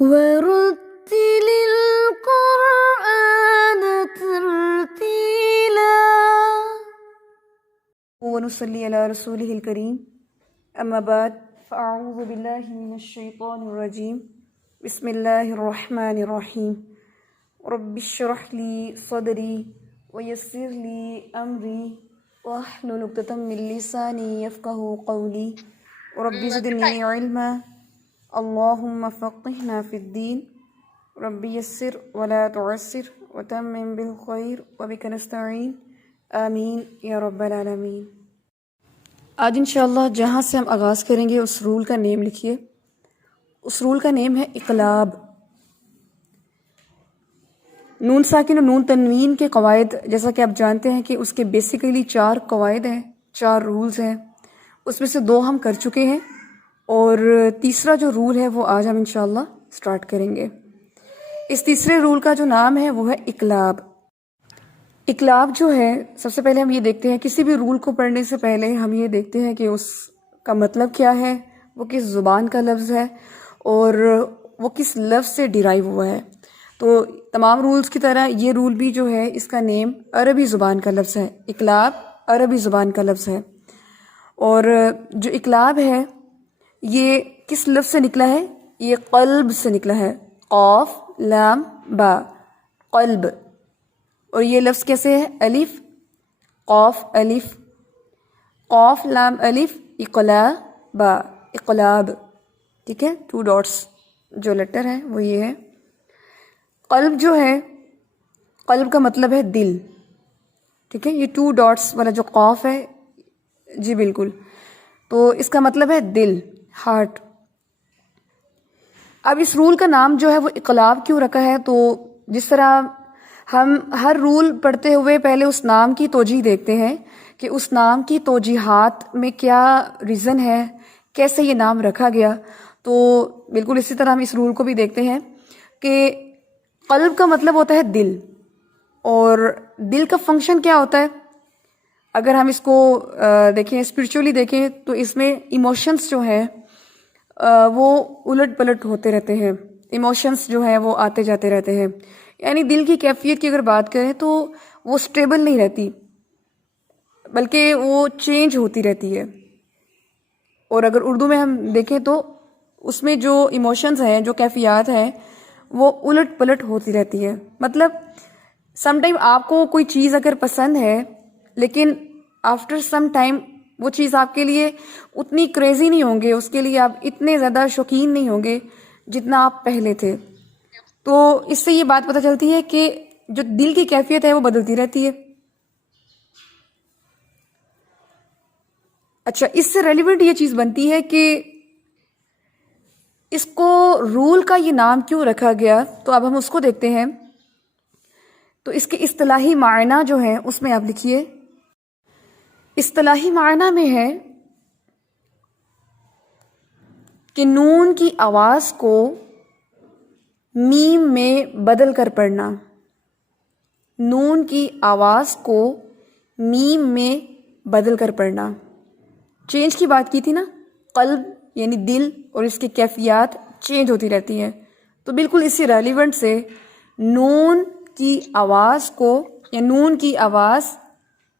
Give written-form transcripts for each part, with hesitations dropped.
ورتل القرآن ترتيلا ونصلي على رسوله الكريم أما بعد فأعوذ بالله من الشيطان الرجيم بسم الله الرحمن الرحيم رب اشرح لي صدري ويسر لي أمري واحلل عقدة من لساني يفقهوا قولي رب زدني علما اللهم فقهنا في الدين رب يسر ولا تعسر وتمم بالخير وبك نستعين آمین یا رب العالمین۔ آج انشاءاللہ جہاں سے ہم آغاز کریں گے اس رول کا نیم لکھیے۔ اس رول کا نیم ہے اقلاب۔ نون ساکن و نون تنوین کے قواعد جیسا کہ آپ جانتے ہیں کہ اس کے بیسیکلی 4 قواعد ہیں، 4 رولز ہیں، اس میں سے 2 ہم کر چکے ہیں اور تیسرا جو رول ہے وہ آج ہم انشاءاللہ سٹارٹ کریں گے۔ اس تیسرے رول کا جو نام ہے وہ ہے اقلاب۔ اقلاب جو ہے سب سے پہلے ہم یہ دیکھتے ہیں، کسی بھی رول کو پڑھنے سے پہلے ہم یہ دیکھتے ہیں کہ اس کا مطلب کیا ہے، وہ کس زبان کا لفظ ہے اور وہ کس لفظ سے ڈیرائیو ہوا ہے۔ تو تمام رولز کی طرح یہ رول بھی جو ہے اس کا نیم عربی زبان کا لفظ ہے۔ اقلاب عربی زبان کا لفظ ہے اور جو اقلاب ہے یہ کس لفظ سے نکلا ہے؟ یہ قلب سے نکلا ہے، قاف لام با، قلب۔ اور یہ لفظ کیسے ہے؟ الف قاف الف قاف لام الف اقلابا، اقلاب، ٹھیک ہے، 2 ڈاٹس جو لیٹر ہے وہ یہ ہے۔ قلب جو ہے، قلب کا مطلب ہے دل، ٹھیک ہے، یہ 2 ڈاٹس والا جو قاف ہے، جی بالکل، تو اس کا مطلب ہے دل، ہارٹ۔ اب اس رول کا نام جو ہے وہ اقلاب کیوں رکھا ہے؟ تو جس طرح ہم ہر رول پڑھتے ہوئے پہلے اس نام کی توجیہ دیکھتے ہیں کہ اس نام کی توجیحات میں کیا ریزن ہے، کیسے یہ نام رکھا گیا، تو بالکل اسی طرح ہم اس رول کو بھی دیکھتے ہیں کہ قلب کا مطلب ہوتا ہے دل، اور دل کا فنکشن کیا ہوتا ہے؟ اگر ہم اس کو دیکھیں، اسپرچولی دیکھیں، تو اس میں ایموشنز جو ہیں وہ الٹ پلٹ ہوتے رہتے ہیں، ایموشنز جو ہیں وہ آتے جاتے رہتے ہیں، یعنی دل کی کیفیت کی اگر بات کریں تو وہ سٹیبل نہیں رہتی بلکہ وہ چینج ہوتی رہتی ہے۔ اور اگر اردو میں ہم دیکھیں تو اس میں جو ایموشنز ہیں، جو کیفیات ہیں، وہ الٹ پلٹ ہوتی رہتی ہے۔ مطلب سم ٹائم آپ کو کوئی چیز اگر پسند ہے لیکن آفٹر سم ٹائم وہ چیز آپ کے لیے اتنی کریزی نہیں ہوں گے، اس کے لیے آپ اتنے زیادہ شوقین نہیں ہوں گے جتنا آپ پہلے تھے۔ تو اس سے یہ بات پتہ چلتی ہے کہ جو دل کی کیفیت ہے وہ بدلتی رہتی ہے۔ اچھا، اس سے ریلیونٹ یہ چیز بنتی ہے کہ اس کو رول کا یہ نام کیوں رکھا گیا، تو اب ہم اس کو دیکھتے ہیں۔ تو اس کے اصطلاحی معنی جو ہے اس میں آپ لکھیے۔ اصطلاحی معنی میں ہے کہ نون کی آواز کو میم میں بدل کر پڑھنا، نون کی آواز کو میم میں بدل کر پڑھنا۔ چینج کی بات کی تھی نا، قلب یعنی دل اور اس کی کیفیات چینج ہوتی رہتی ہیں، تو بالکل اسی ریلیونٹ سے نون کی آواز کو یا نون کی آواز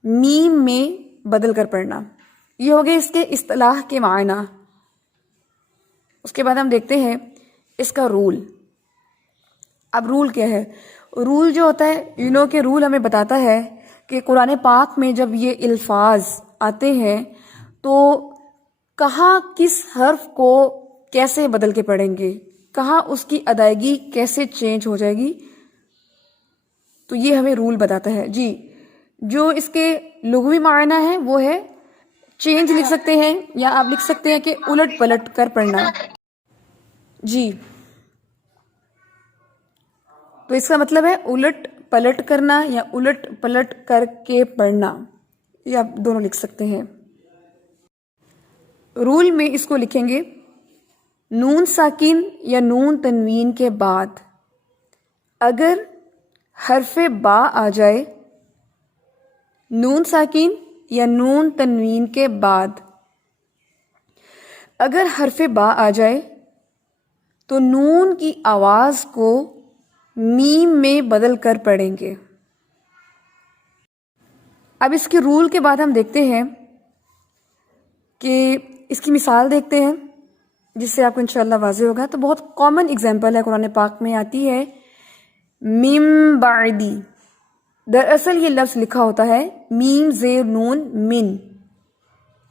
میم میں بدل کر پڑھنا، یہ ہو گئے اس کے اصطلاح کے معنی۔ اس کے بعد ہم دیکھتے ہیں اس کا رول۔ اب رول کیا ہے؟ رول جو ہوتا ہے، کہ رول ہمیں بتاتا ہے کہ قرآن پاک میں جب یہ الفاظ آتے ہیں تو کہاں کس حرف کو کیسے بدل کے پڑھیں گے، کہاں اس کی ادائیگی کیسے چینج ہو جائے گی، تو یہ ہمیں رول بتاتا ہے۔ جی، جو اس کے لغوی معنی ہے وہ ہے چینج لکھ سکتے ہیں، یا آپ لکھ سکتے ہیں کہ الٹ پلٹ کر پڑھنا۔ جی، تو اس کا مطلب ہے الٹ پلٹ کرنا یا الٹ پلٹ کر کے پڑھنا، یہ آپ دونوں لکھ سکتے ہیں۔ رول میں اس کو لکھیں گے، نون ساکن یا نون تنوین کے بعد اگر حرف با آ جائے، نون ساکن یا نون تنوین کے بعد اگر حرف با آ جائے تو نون کی آواز کو میم میں بدل کر پڑھیں گے. اب اس کے رول کے بعد ہم دیکھتے ہیں کہ اس کی مثال دیکھتے ہیں جس سے آپ کو انشاءاللہ واضح ہوگا. تو بہت کامن اگزامپل ہے قرآن پاک میں آتی ہے مِن بعدی. دراصل یہ لفظ لکھا ہوتا ہے میم زیر نون من،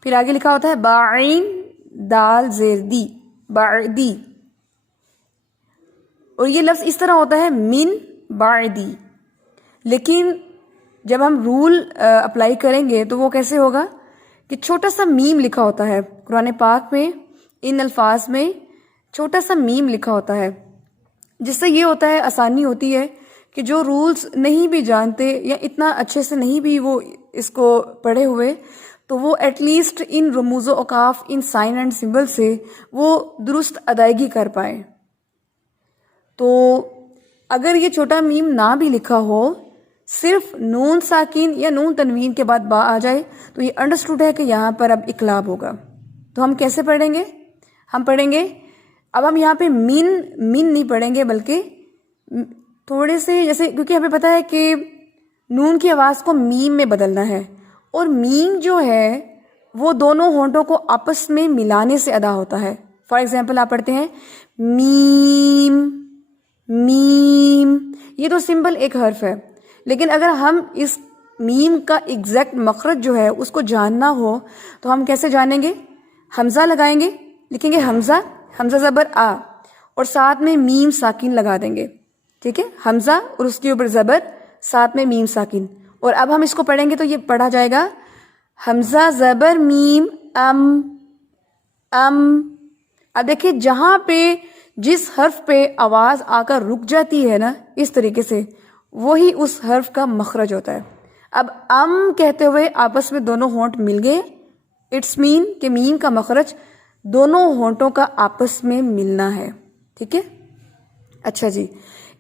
پھر آگے لکھا ہوتا ہے باعین دال زیر دی بعدی، اور یہ لفظ اس طرح ہوتا ہے من بعدی. لیکن جب ہم رول اپلائی کریں گے تو وہ کیسے ہوگا کہ چھوٹا سا میم لکھا ہوتا ہے قرآن پاک میں، ان الفاظ میں چھوٹا سا میم لکھا ہوتا ہے، جس سے یہ ہوتا ہے آسانی ہوتی ہے کہ جو رولز نہیں بھی جانتے یا اتنا اچھے سے نہیں بھی وہ اس کو پڑھے ہوئے، تو وہ ایٹ لیسٹ ان رموز و اوقاف، ان سائن اینڈ سمبل سے وہ درست ادائیگی کر پائیں. تو اگر یہ چھوٹا میم نہ بھی لکھا ہو، صرف نون ساکن یا نون تنوین کے بعد با آ جائے تو یہ انڈرسٹوڈ ہے کہ یہاں پر اب اقلاب ہوگا. تو ہم کیسے پڑھیں گے؟ ہم پڑھیں گے، اب ہم یہاں پہ من نہیں پڑھیں گے، بلکہ تھوڑے سے جیسے، کیونکہ ہمیں پتہ ہے کہ نون کی آواز کو میم میں بدلنا ہے، اور میم جو ہے وہ دونوں ہونٹوں کو آپس میں ملانے سے ادا ہوتا ہے. فار ایگزامپل آپ پڑھتے ہیں میم میم، یہ تو سمپل ایک حرف ہے، لیکن اگر ہم اس میم کا ایگزیکٹ مخرج جو ہے اس کو جاننا ہو تو ہم کیسے جانیں گے؟ حمزہ لگائیں گے، لکھیں گے حمزہ زبر آ، اور ساتھ میں میم ساکن لگا دیں گے. ٹھیک ہے، حمزہ اور اس کے اوپر زبر، ساتھ میں میم ساکن. اور اب ہم اس کو پڑھیں گے تو یہ پڑھا جائے گا حمزہ زبر میم ام. اب دیکھیں جہاں پہ جس حرف پہ آواز آ کر رک جاتی ہے نا، اس طریقے سے وہی اس حرف کا مخرج ہوتا ہے. اب کہتے ہوئے آپس میں دونوں ہونٹ مل گئے، اٹس مین کہ میم کا مخرج دونوں ہونٹوں کا آپس میں ملنا ہے. ٹھیک ہے، اچھا جی،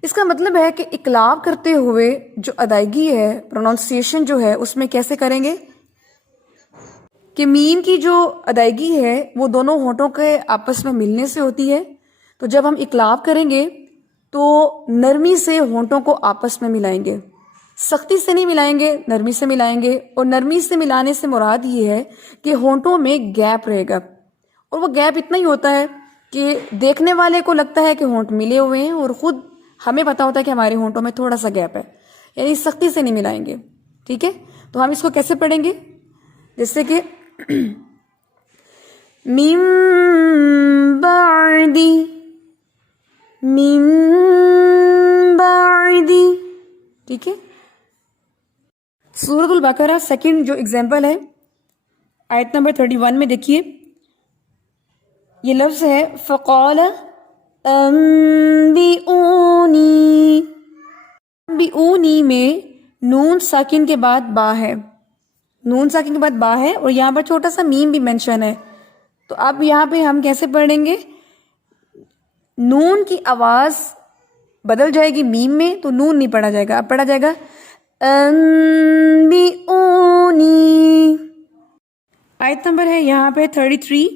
اس کا مطلب ہے کہ اقلاب کرتے ہوئے جو ادائیگی ہے، پروننسیشن جو ہے، اس میں کیسے کریں گے کہ میم کی جو ادائیگی ہے وہ دونوں ہونٹوں کے آپس میں ملنے سے ہوتی ہے. تو جب ہم اقلاب کریں گے تو نرمی سے ہونٹوں کو آپس میں ملائیں گے، سختی سے نہیں ملائیں گے، نرمی سے ملائیں گے. اور نرمی سے ملانے سے مراد یہ ہے کہ ہونٹوں میں گیپ رہے گا، اور وہ گیپ اتنا ہی ہوتا ہے کہ دیکھنے والے کو لگتا ہے کہ ہونٹ ملے ہوئے ہیں، اور خود ہمیں پتا ہوتا ہے کہ ہمارے ہونٹوں میں تھوڑا سا گیپ ہے، یعنی سختی سے نہیں ملائیں گے. ٹھیک ہے، تو ہم اس کو کیسے پڑھیں گے؟ جیسے کہ من بعدی، من بعدی. ٹھیک ہے، سورۃ البقرہ سیکنڈ جو اگزامپل ہے آیت نمبر 31 میں دیکھیے، یہ لفظ ہے فقال انبئونی. انبئونی میں نون ساکن کے بعد با ہے، نون ساکن کے بعد با ہے، اور یہاں پر چھوٹا سا میم بھی مینشن ہے. تو اب یہاں پہ ہم کیسے پڑھیں گے؟ نون کی آواز بدل جائے گی میم میں، تو نون نہیں پڑھا جائے گا، اب پڑھا جائے گا انبئونی. آیت نمبر ہے یہاں پہ 33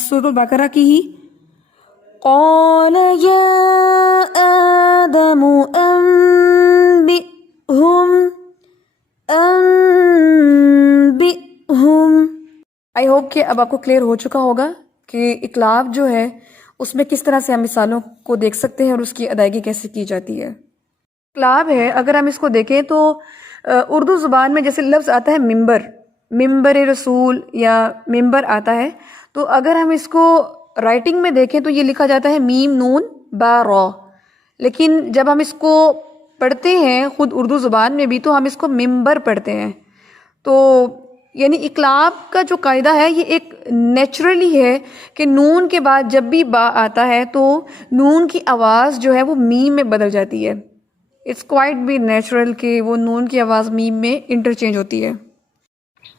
سورۃ البقرہ کی ہی. قال یا آدم انبئہم. آئی ہوپ کہ اب آپ کو کلیئر ہو چکا ہوگا کہ اقلاب جو ہے اس میں کس طرح سے ہم مثالوں کو دیکھ سکتے ہیں اور اس کی ادائیگی کیسے کی جاتی ہے. اقلاب ہے، اگر ہم اس کو دیکھیں تو اردو زبان میں جیسے لفظ آتا ہے ممبر رسول یا ممبر آتا ہے، تو اگر ہم اس کو رائٹنگ میں دیکھیں تو یہ لکھا جاتا ہے میم نون با را. لیکن جب ہم اس کو پڑھتے ہیں خود اردو زبان میں بھی تو ہم اس کو ممبر پڑھتے ہیں. تو یعنی اقلاب کا جو قاعدہ ہے یہ ایک نیچرلی ہے کہ نون کے بعد جب بھی با آتا ہے تو نون کی آواز جو ہے وہ میم میں بدل جاتی ہے. اٹس کوائٹ بی نیچرل کہ وہ نون کی آواز میم میں انٹرچینج ہوتی ہے.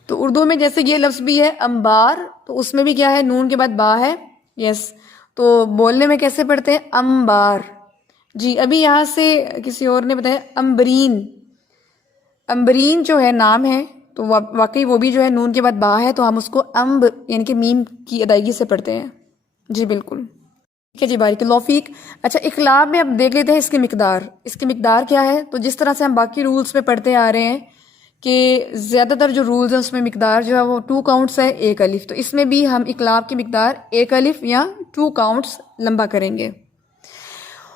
تو اردو میں جیسے یہ لفظ بھی ہے امبار، تو اس میں بھی کیا ہے؟ نون کے بعد با ہے. یس، تو بولنے میں کیسے پڑھتے ہیں؟ امبار. جی ابھی یہاں سے کسی اور نے بتایا امبرین. امبرین جو ہے نام ہے، تو واقعی وہ بھی جو ہے نون کے بعد با ہے، تو ہم اس کو امب یعنی کہ میم کی ادائیگی سے پڑھتے ہیں. جی بالکل. ٹھیک ہے جی، بارک اللہ فیک. اچھا، اقلاب میں اب دیکھ لیتے ہیں اس کی مقدار کیا ہے. تو جس طرح سے ہم باقی رولز میں پڑھتے آ رہے ہیں کہ زیادہ تر جو رولز ہیں اس میں مقدار جو ہے وہ 2 کاؤنٹس ہے 1 الف، تو اس میں بھی ہم اقلاب کی مقدار 1 الف یا 2 کاؤنٹس لمبا کریں گے.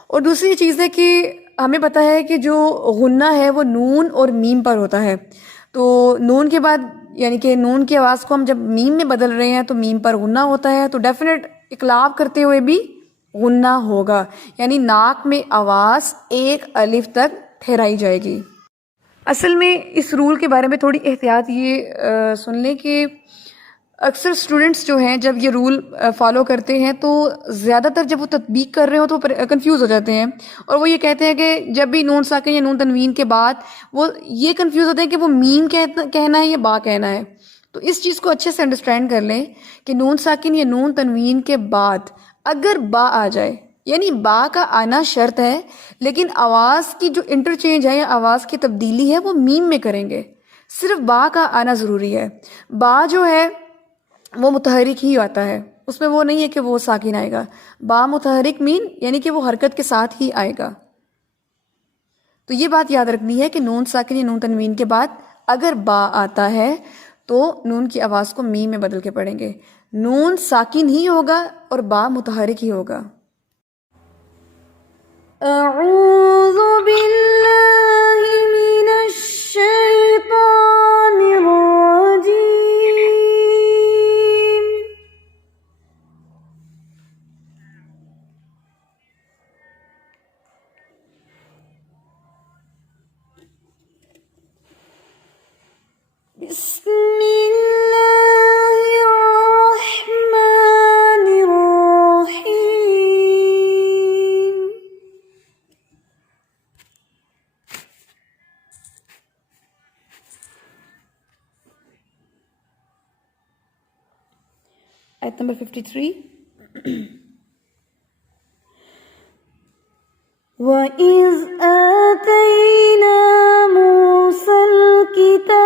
اور دوسری چیز ہے کہ ہمیں پتہ ہے کہ جو غنہ ہے وہ نون اور میم پر ہوتا ہے. تو نون کے بعد یعنی کہ نون کی آواز کو ہم جب میم میں بدل رہے ہیں تو میم پر غنہ ہوتا ہے، تو ڈیفینیٹ اقلاب کرتے ہوئے بھی غنہ ہوگا، یعنی ناک میں آواز 1 الف تک ٹھہرائی جائے گی. اصل میں اس رول کے بارے میں تھوڑی احتیاط یہ سن لیں کہ اکثر اسٹوڈنٹس جو ہیں جب یہ رول فالو کرتے ہیں تو زیادہ تر جب وہ تطبیق کر رہے ہو تو کنفیوز ہو جاتے ہیں، اور وہ یہ کہتے ہیں کہ جب بھی نون ساکن یا نون تنوین کے بعد وہ یہ کنفیوز ہوتے ہیں کہ وہ میم کہنا ہے یا با کہنا ہے. تو اس چیز کو اچھے سے انڈرسٹینڈ کر لیں کہ نون ساکن یا نون تنوین کے بعد اگر با آ جائے، یعنی با کا آنا شرط ہے، لیکن آواز کی جو انٹرچینج ہے یا آواز کی تبدیلی ہے وہ میم میں کریں گے، صرف با کا آنا ضروری ہے. با جو ہے وہ متحرک ہی آتا ہے، اس میں وہ نہیں ہے کہ وہ ساکن آئے گا. با متحرک مین یعنی کہ وہ حرکت کے ساتھ ہی آئے گا. تو یہ بات یاد رکھنی ہے کہ نون ساکن یا نون تنوین کے بعد اگر با آتا ہے تو نون کی آواز کو میم میں بدل کے پڑھیں گے. نون ساکن ہی ہوگا اور با متحرک ہی ہوگا. اعوذ باللہ من الشیطان الرجیم. بسم اللہ الرحمن الرحیم. آیت نمبر 53. وَإِذْ آتَيْنَا مُوسَى الْكِتَابَ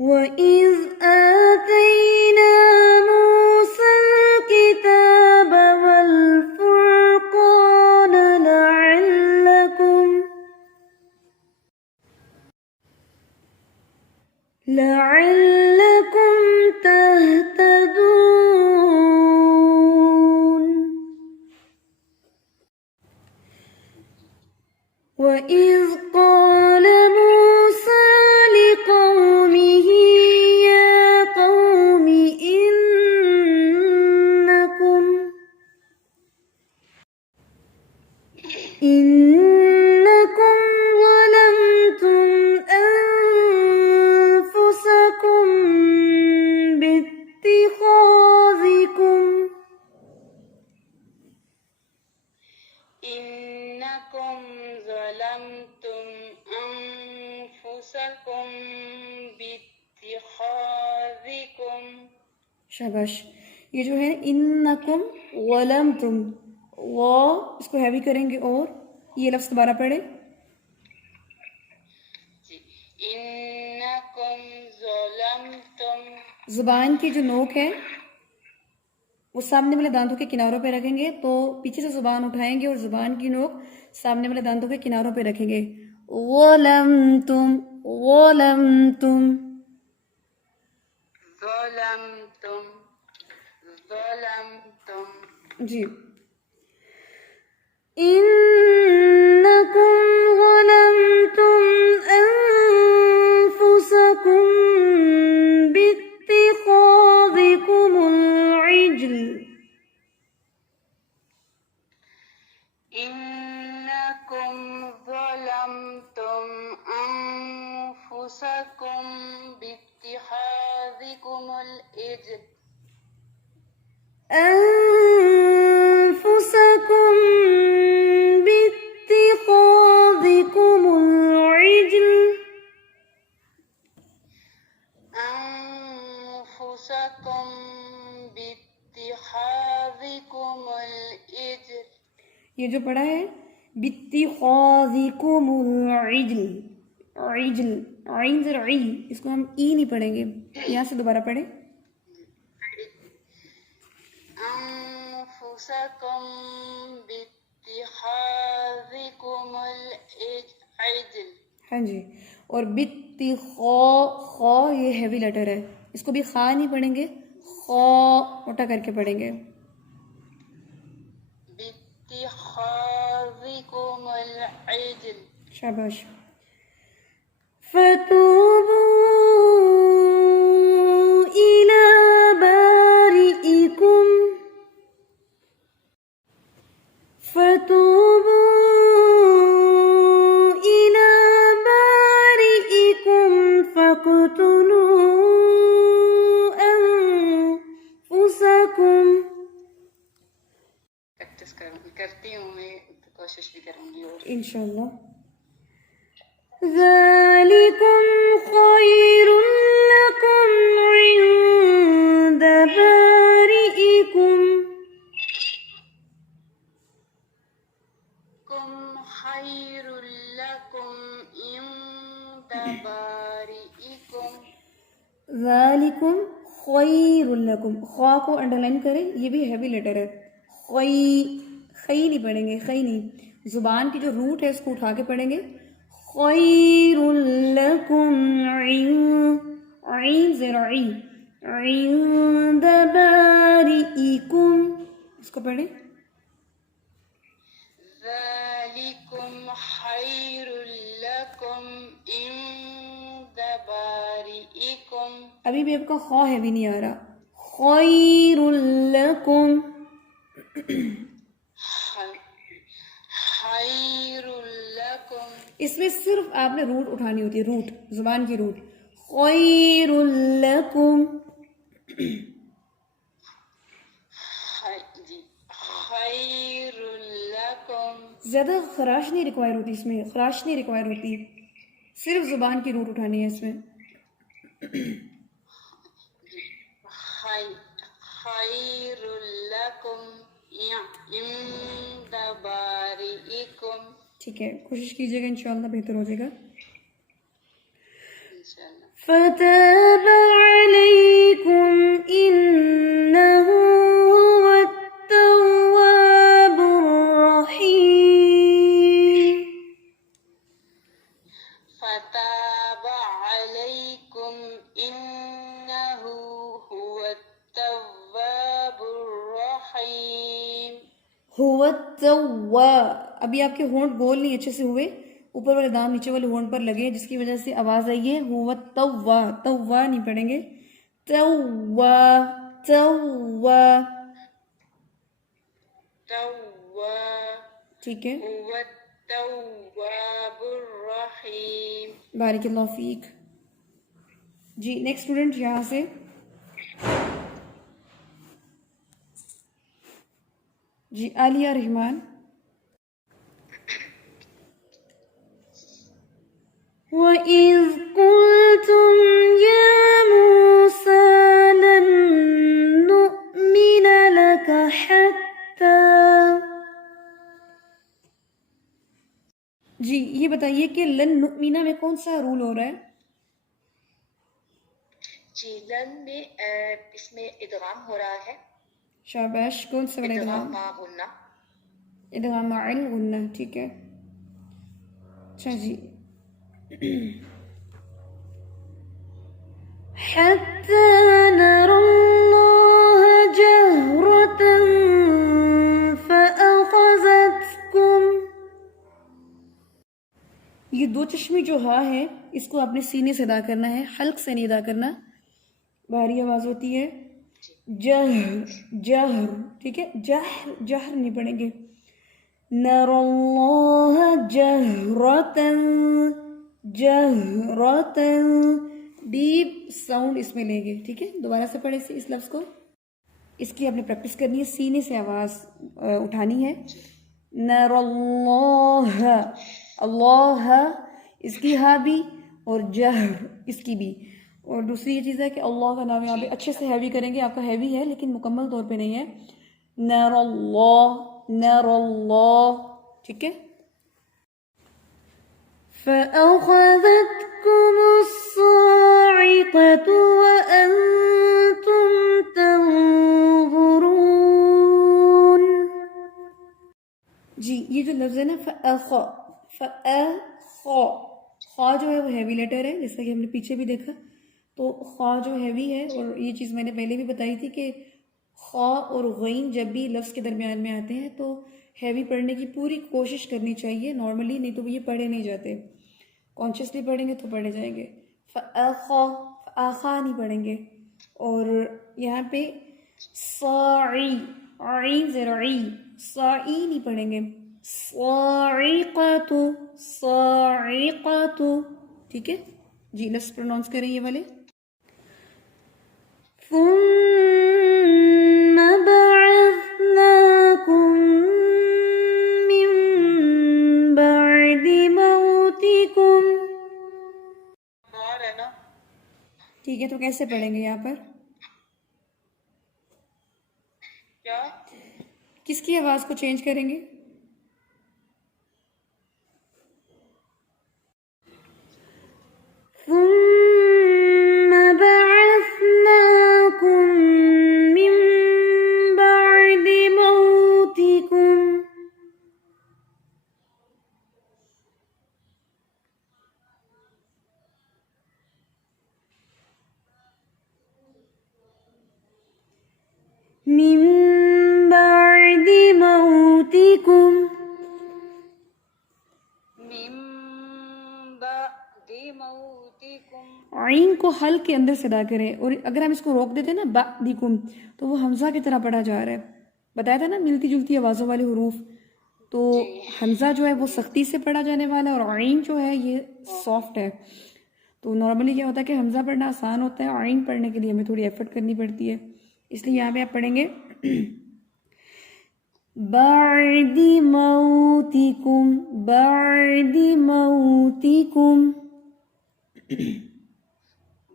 وَإِذْ آتَيْنَا مُوسَى الْكِتَابَ وَالْفُرْقَانَ لَعَلَّكُمْ تَهْتَدُونَ. وَإِذْ قَالَ مُوسَى لِقَوْمِهِ يَا قَوْمِ إِنَّكُمْ ظَلَمْتُمْ أَنفُسَكُمْ بِاتِّخَاذِكُمْ شاباش. یہ جو ہے انکم ظلمتم، وہ اس کو ہیوی کریں گے اور یہ لفظ دوبارہ پڑھے. انکم ظلمتم، زبان کی جو نوک ہے وہ سامنے والے دانتوں کے کناروں پہ رکھیں گے، تو پیچھے سے زبان اٹھائیں گے اور زبان کی نوک سامنے والے دانتوں کے کناروں پہ رکھیں گے. ظلمتم ظلمتم ظلمتم ظلمتم. جی. انکم ظلمتم انفسکم باتخاذکم العجل. انکم ظلمتم انفسکم باتخاذکم العجل. أنفسكم باتخاذكم العجل. أنفسكم باتخاذكم العجل. یہ جو پڑھا ہے باتخاذكم العجل، عجل عین ذرا عی، اس کو ہم ای نہیں پڑھیں گے. یہاں سے دوبارہ پڑھیں. انفسکم باتخاذکم العجل. ہاں جی. اور خا یہ ہیوی لیٹر ہے، اس کو بھی خا نہیں پڑھیں گے، خا موٹا کر کے پڑھیں گے. باتخاذکم العجل. شاباش. فتوبوا إلى بارئكم فاقتلوا أنفسكم. پریکٹس کرتی ہوں میں، کوشش بھی کروں گی اور انشاءاللہ. ذلكم خير لكم عند بارئكم. کم خیر لکم عند بارئکم. ذالکم خیر لکم، خواہ کو انڈرلائن کریں، یہ بھی ہیوی لیٹر ہے. خی نہیں پڑھیں گے، خی نہیں، زبان کی جو روٹ ہے اس کو اٹھا کے پڑھیں گے. خیر لکم عین زرعی عند بارئکم، اس کو پڑھیں. ذالکم خیر لکم عند بارئکم. ابھی بھی آپ کا خواہ ہیوی نہیں آ رہا. خیر لکم، خیر لکم. اس میں صرف آپ نے روٹ اٹھانی ہوتی ہے، روٹ، زبان کی روٹ. خیر لکم. جی خیر لکم. زیادہ خراش نہیں ریکوائر ہوتی، اس میں خراش نہیں ریکوائر ہوتی، صرف زبان کی روٹ اٹھانی ہے اس میں. خیر لکم عند بارئکم. ٹھیک ہے، کوشش کیجیے گا، انشاءاللہ بہتر ہو جائے گا. انشاءاللہ. فتاب علیکم انہ هو التواب الرحیم. فتاب علیکم انہ هو التواب الرحیم. هو التواب، ابھی آپ کے ہونٹ گول نہیں اچھے سے ہوئے، اوپر والے دام نیچے والے ہونٹ پر لگے، جس کی وجہ سے آواز آئی ہے. هو التواب، توا نہیں پڑھیں گے، توا توا. ٹھیک ہے، هو التواب الرحیم. بارک اللہ فیک. جی نیکسٹ اسٹوڈنٹ یہاں سے. جی عالیہ رحمان. وَإِذْ قُلْتُمْ يَا مُوسَى لَن نُؤْمِنَ لَكَ حَتَّى. جی یہ بتائیے کہ لن نؤمنہ میں کون سا رول ہو رہا ہے؟ جی لن میں اس میں ادغام ہو رہا ہے. شاباش. کون سا والا ادغام ادغام؟ مع غنہ. ادغام مع الغنہ. ٹھیک ہے. اچھا جی. حَتَّى نَرَى اللَّهَ جَهْرَةً فَأَخَذَتْكُمْ. یہ دو چشمی جو ہا ہے اس کو آپ نے سینے سے ادا کرنا ہے، حلق سے نہیں ادا کرنا، بھاری آواز ہوتی ہے. جہر جہر، ٹھیک ہے، جہر جہر نہیں پڑھیں گے. نَرَى اللَّهَ جَهْرَةً جَهْرَةً، ڈیپ ساؤنڈ اس میں لیں گے. ٹھیک ہے، دوبارہ سے پڑھیں اس لفظ کو. اس کی آپ نے پریکٹس کرنی ہے، سینے سے آواز اٹھانی ہے. نَرَى اللَّهَ، اللہ اس کی ہا بھی اور جہر اس کی بھی. اور دوسری یہ چیز ہے کہ اللہ کا نام یہاں پہ اچھے سے ہیوی کریں گے، آپ کا ہیوی ہے لیکن مکمل طور پہ نہیں ہے. نَرَى اللَّهَ نَرَى اللَّهَ. ٹھیک ہے. فَأَخَذَتْكُمُ الصاعقة وأنتم تنظرون. جی یہ جو لفظ ہے نا فأخا، خا جو ہے وہ ہیوی لیٹر ہے، جیسا کہ ہم نے پیچھے بھی دیکھا. تو خا جو ہیوی ہے، اور یہ چیز میں نے پہلے بھی بتائی تھی کہ خا اور غین جب بھی لفظ کے درمیان میں آتے ہیں تو ہیوی پڑھنے کی پوری کوشش کرنی چاہیے نارملی، نہیں تو یہ پڑھے نہیں جاتے. کانشیسلی پڑھیں گے تو پڑھے جائیں گے. فأخا، فآخا نہیں پڑھیں گے. اور یہاں پہ صاعی، عین زرعی، صاعی نہیں پڑھیں گے. صاعقۃ، صاعقۃ. ٹھیک ہے جی، لفظ پروناؤنس کریں یہ والے. ثم بعثناكم من بعد موتكم. اور ہے نا ٹھیک ہے، تو کیسے پڑھیں گے یہاں پر؟ کیا کس کی آواز کو چینج کریں گے؟ ثم بعثناكم من بعد موتكم. من بعد موتكم. من بعد موتكم. عین کو حل کے اندر سے ادا کریں، اور اگر ہم اس کو روک دیتے نا بعدکم تو وہ حمزہ کی طرح پڑھا جا رہا ہے. بتایا تھا نا ملتی جلتی آوازوں والے حروف. تو حمزہ جو ہے وہ سختی سے پڑھا جانے والا ہے، اور عین جو ہے یہ سافٹ ہے. تو نارملی کیا ہوتا ہے کہ حمزہ پڑھنا آسان ہوتا ہے، عین پڑھنے کے لیے ہمیں تھوڑی ایفرٹ کرنی پڑتی ہے. اس لیے یہاں پہ آپ پڑھیں گے بعد موتکم، بعد موتکم.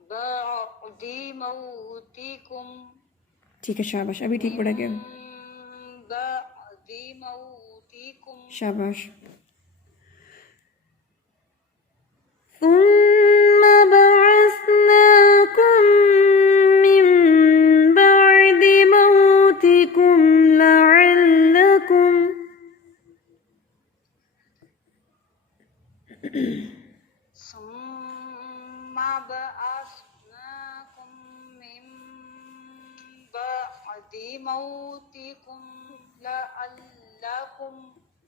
بعد موتكم. ٹھیک ہے، شاباش، ابھی ٹھیک پڑھا گیا. بعد موتكم. شاباش. ثم بعثناكم من بعد موتكم لعلكم. ثم بعثناكم من بعد موتكم لعلكم.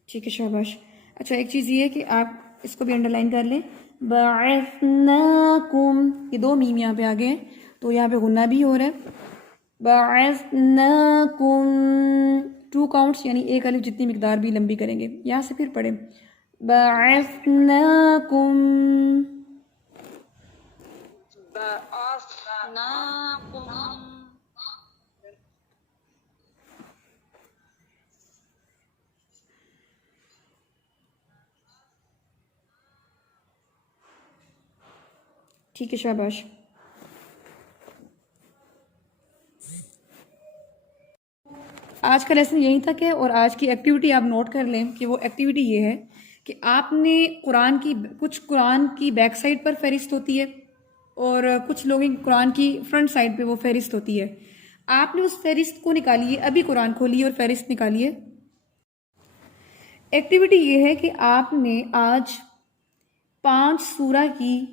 ٹھیک ہے، شاباش. اچھا ایک چیز یہ ہے کہ آپ اس کو بھی انڈر لائن کر لیں. بعثناکم، یہ دو میم یہاں پہ آگے ہیں تو یہاں پہ غنہ بھی ہو رہا ہے. بعثناکم 2 کاؤنٹس، یعنی ایک الف جتنی مقدار بھی لمبی کریں گے. یہاں سے پھر پڑھیں بعثناکم. بعثناكم. ٹھیک ہے، شاباش. آج کا لیسن یہی تک ہے، اور آج کی ایکٹیویٹی آپ نوٹ کر لیں کہ وہ ایکٹیویٹی یہ ہے کہ آپ نے قرآن کی بیک سائڈ پر فہرست ہوتی ہے، اور کچھ لوگوں کی قرآن کی فرنٹ سائڈ پہ وہ فہرست ہوتی ہے. آپ نے اس فہرست کو نکالیے، ابھی قرآن کھولیے اور فہرست نکالیے. ایکٹیویٹی یہ ہے کہ آپ نے آج 5 سورہ کی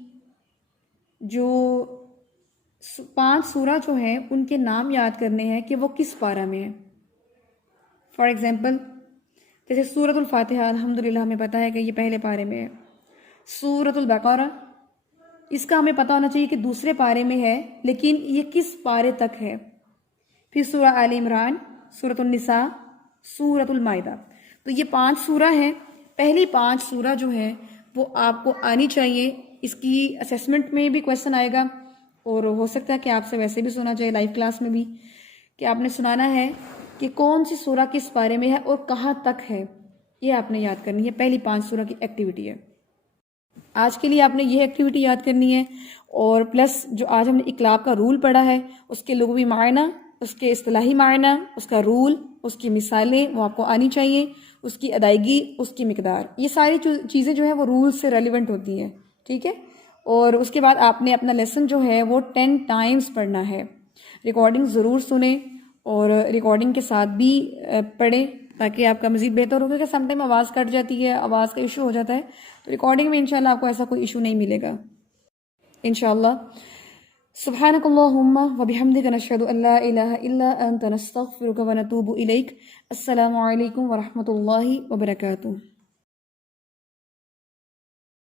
جو 5 سورہ جو ہیں ان کے نام یاد کرنے ہیں کہ وہ کس پارہ میں ہیں. فار ایگزامپل جیسے سورۃ الفاتحہ الحمدللہ ہمیں پتہ ہے کہ یہ پہلے پارے میں ہے. سورۃ البقرہ اس کا ہمیں پتہ ہونا چاہیے کہ دوسرے پارے میں ہے، لیکن یہ کس پارے تک ہے. پھر سورہ آل عمران، سورۃ النساء، سورۃ المائدہ. تو یہ 5 سورہ ہیں. پہلی 5 سورہ جو ہیں وہ آپ کو آنی چاہیے. اس کی اسیسمنٹ میں بھی کویشچن آئے گا، اور ہو سکتا ہے کہ آپ سے ویسے بھی سنا چاہیے لائیو کلاس میں بھی، کہ آپ نے سنانا ہے کہ کون سی سورہ کس پارے میں ہے اور کہاں تک ہے. یہ آپ نے یاد کرنی ہے. پہلی 5 سورہ کی ایکٹیویٹی ہے. آج کے لیے آپ نے یہ ایکٹیویٹی یاد کرنی ہے، اور پلس جو آج ہم نے اقلاب کا رول پڑھا ہے اس کے لغوی معنی، اس کے اصطلاحی معنی، اس کا رول، اس کی مثالیں وہ آپ کو آنی چاہیے، اس کی ادائیگی، اس کی مقدار. یہ ساری چیزیں جو ہیں وہ رول سے ریلیونٹ ہوتی ہیں. ٹھیک ہے. اور اس کے بعد آپ نے اپنا لیسن جو ہے وہ 10 ٹائمز پڑھنا ہے. ریکارڈنگ ضرور سنیں اور ریکارڈنگ کے ساتھ بھی پڑھیں تاکہ آپ کا مزید بہتر ہو, کیونکہ سم ٹائم آواز کٹ جاتی ہے, آواز کا ایشو ہو جاتا ہے. تو ریکارڈنگ میں انشاءاللہ آپ کو ایسا کوئی ایشو نہیں ملے گا انشاءاللہ. سبحانک اللہم وبحمدک نشہد ان لا الہ الا انت نستغفرک ونتوب الیک. السلام علیکم ورحمۃ اللہ وبرکاتہ.